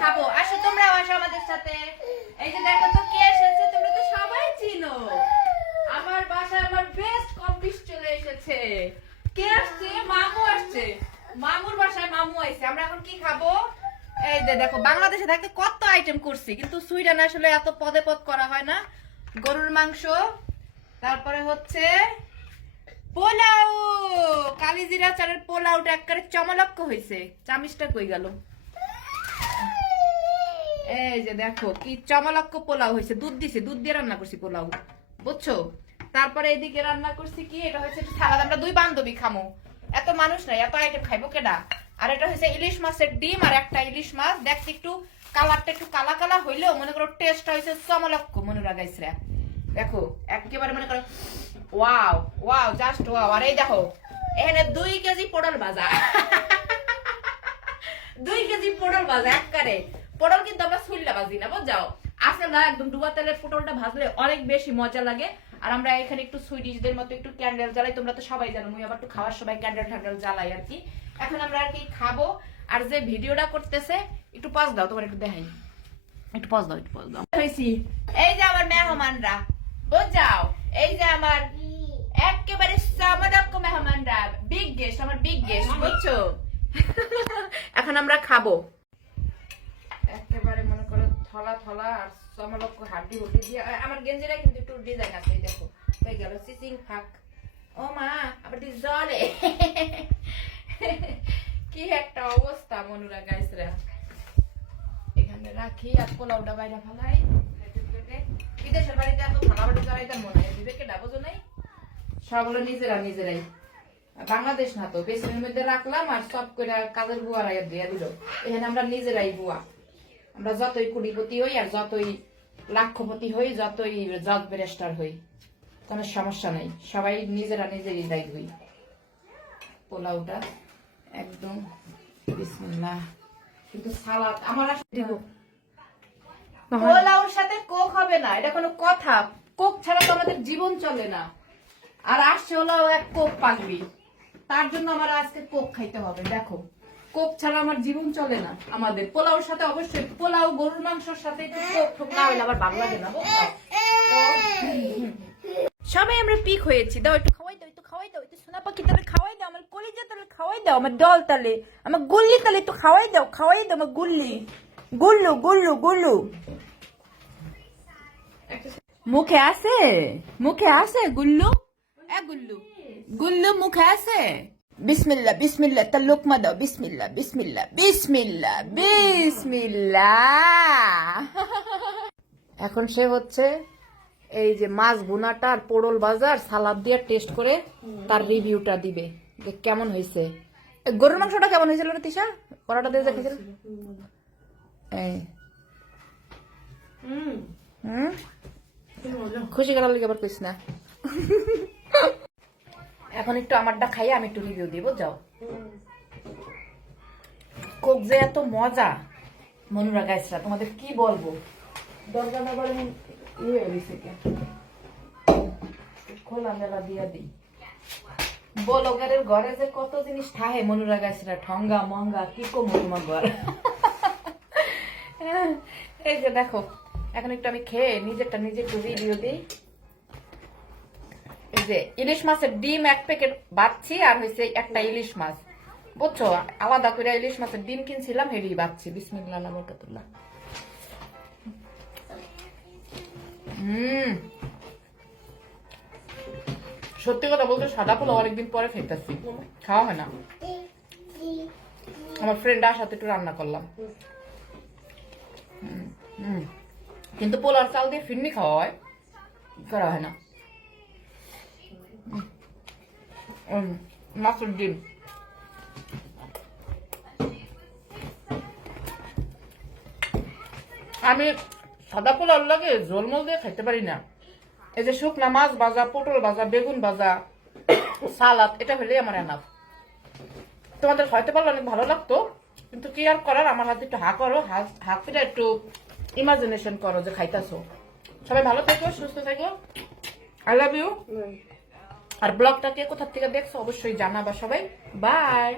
খাবো। আসো তোমরাও আসো আমাদের সাথে। এই যে দেখো তো কে এসেছে, তোমরা তো সবাই চিনো। আমার বাসায় আমার বেস্ট কম্পিস চলে এসেছে। কে আসছে? মামু আসছে। মামুর বাসায় মামু আইছে। আমরা এখন কি খাবো? এই যে দেখো, বাংলাদেশে থাকতে কত আইটেম করছি, কিন্তু সুইডেন আসলে এত পদে পদ করা হয় না। গরুর মাংস, তারপরে হচ্ছে পোলাও, কালিজিরা চালের পোলাওটা একেবারে চমলক্ষ হয়েছে। চামিচটা কই গেল? এই যে দেখো কি চমলক্ষ পোলাও হয়েছে। দুধ দিছে, দুধ দিয়ে রান্না করছি পোলাও, বুঝছো? তারপরে এদিকে রান্না করছি কি, এটা হচ্ছে সালাদ। আমরা দুই বান্ধবী খামো, এত মানুষ নাই, এত আইটেম খাইবো কেডা? আর এটা হচ্ছে ইলিশ মাছের ডিম আর একটা ইলিশ মাছ। দেখতে একটু কালারটা একটু কালা কালা হইলেও মনে করো টেস্ট হয়েছে চমলক্ষ। মনে রাখাইছে দেখো, একেবারে মনে করো ওয়াও ওয়াও, জাস্ট ওয়াও। আর এই দেখো এখানে 2 কেজি পটল ভাজা। 2 কেজি পটল ভাজা একবারে। পটল কিন্তু আমরা ছুললা ভাজি না, বুঝাও? আসলে একদম ডুবা তেলের পটলটা ভাজলে অনেক বেশি মজা লাগে। আর আমরা এখানে একটু সুইডিশদের মতো একটু ক্যান্ডেল জ্বালাই। তোমরা তো সবাই জানো, মুই আবার একটু খাওয়ার সময় ক্যান্ডেল ট্যান্ডেল জ্বালাই আর কি। এখন আমরা আর কি খাবো। আর যে ভিডিওটা করতেছে একটু পজ দাও, তোমার একটু দেখাই, একটু পজ দাও, একটু পজ দাও। এই যে আমার মেহমানরা, বুঝাও? এই যে আমার একেবারে সামাদক্য মেহমানরা, বিগ গেস্ট, আমার বিগ গেস্ট, বুঝছো? এখন আমরা খাবো। একেবারে মনে করো থলা থলা আর সমলক্ষ হাড্ডি হুড্ডি দিয়ে। আমার গেঞ্জিরা কিন্তু একটু ডিজাইন আছে, এই দেখো হয়ে গেল সিসিং ফাঁক। ও মা, আবার জলে কি একটা অবস্থা মনুরা গাইসরা। এখানে রাখি আর পোলাওটা বাইরে ফেলাই। বিদেশের বাড়িতে এত থালা বাটি জ্বালাইতে মনে হয় বিবেকে ডাবো নাই, সবগুলো নিজেরা নিজেরাই। বাংলাদেশ না তো, বেসনের মধ্যে রাখলাম আর সব করে কাজের বুয়ারা দিয়ে দিল। এখানে আমরা নিজেরাই বুয়া। আমরা যতই কোটিপতি হই আর যতই লাখপতি হই, যতই জজ ব্যারিস্টার হই, কোনো সমস্যা নাই, সবাই নিজেরা নিজেরই দায়ী হই। পোলাওটা একদম বিসমিল্লাহ। কিন্তু সালাদ আমার পোলাওর সাথে কোক হবে না, এটা কোনো কথা? কোক ছাড়া তো আমাদের জীবন চলে না। আর আসছে হলো এক কোক পাগবি, তার জন্য আমার আজকে কোক খাইতে হবে। দেখো, কোক ছাড়া আমার জীবন চলে না। আমাদের পোলাওর সাথে অবশ্যই, পোলাও গরুর মাংসের সাথে কোক ঠোক না হইলে আবার ভালো লাগে না। সবাই আমরা পিক হয়েছি। দাও একটু খাওয়াই দাও, একটু খাওয়াই দাও, একটু সোনা পাখি তাহলে খাওয়াই দাও, আমার কলিজা তাহলে খাওয়াই দাও, আমার ডল তাহলে, আমার গুল্লি তাহলে একটু খাওয়াই দাও, খাওয়াই দাও আমার গুল্লি। গুল্লু গুল্লু গুল্লু মুখে আছে, মুখে আছে গুল্লু। গুল্লু গুল্লু মুখে আছে। বিসমিল্লাহ বিসমিল্লাহ, তার লোকমা দাও। বিসমিল্লাহ বিসমিল্লাহ বিসমিল্লাহ বিসমিল্লাহ। এখন সে হচ্ছে এই যে মাছ ভুনাটা আর পোড়ল বাজার সালাদ দিয়ে টেস্ট করে তার রিভিউটা দিবে যে কেমন হয়েছে। গরুর মাংসটা কেমন হয়েছিল রে তিশা? পরাটা দিয়ে দেখেছিল। খুশি গেলার লিগে আবার কইস না। এখন একটু আমারটা খাইয়ে আমি একটু রিভিউ দিব, যাও। কোক যে এত মজা মনুরা গাইসরা, তোমাদের কি বলবো। দরজাটা আবার ইয়ে হয়েছে কে, খোলা মেলা দিয়া দিই। বলগারের ঘরে যে কত জিনিস থাহে মনুরা গাইসরা, ঠঙ্গা মঙ্গা কি কম তোমার ঘর। এই যে দেখো, এখন একটু আমি খেয়ে নিজেরটা নিজে একটু রিভিউ দিই। এই যে ইলিশ মাছের ডিম 1 প্যাকেট বাচ্ছি, আর হয়েছে একটা ইলিশ মাছ, বুঝছো? আলাদা করে ইলিশ মাছের ডিম কিনছিলাম, হেরি বাচ্ছি। বিসমিল্লাহ নামতুল্লাহ। সত্যি কথা বলতে সাদা পোলাও অনেকদিন পরে খেতেছি, খাওয়া হয় না। আমার ফ্রেন্ড আসাতে একটু রান্না করলাম। কিন্তু পোলার চাল দিয়ে ফিরনি খাওয়া হয়, করা হয় না। মাছের ডিম আমি সাদা পোলার লাগে ঝোলমোল দিয়ে খাইতে পারি না। এই যে শুকনা মাছ ভাজা, পটল ভাজা, বেগুন ভাজা, সালাদ, এটা হলেই আমার এনাফ। তোমাদের হয়তো পারলে অনেক ভালো লাগতো, কিন্তু কি আর করার, আমার হাতে একটু হা করো, হাত ফিরে একটু ইমাজিনেশন করো যে খাইতেছো। সবাই ভালো থেকো, সুস্থ থেকো, আই লাভ ইউ। আর ব্লগটাকে কোথা থেকে দেখছো অবশ্যই জানাবা সবাই। বাই।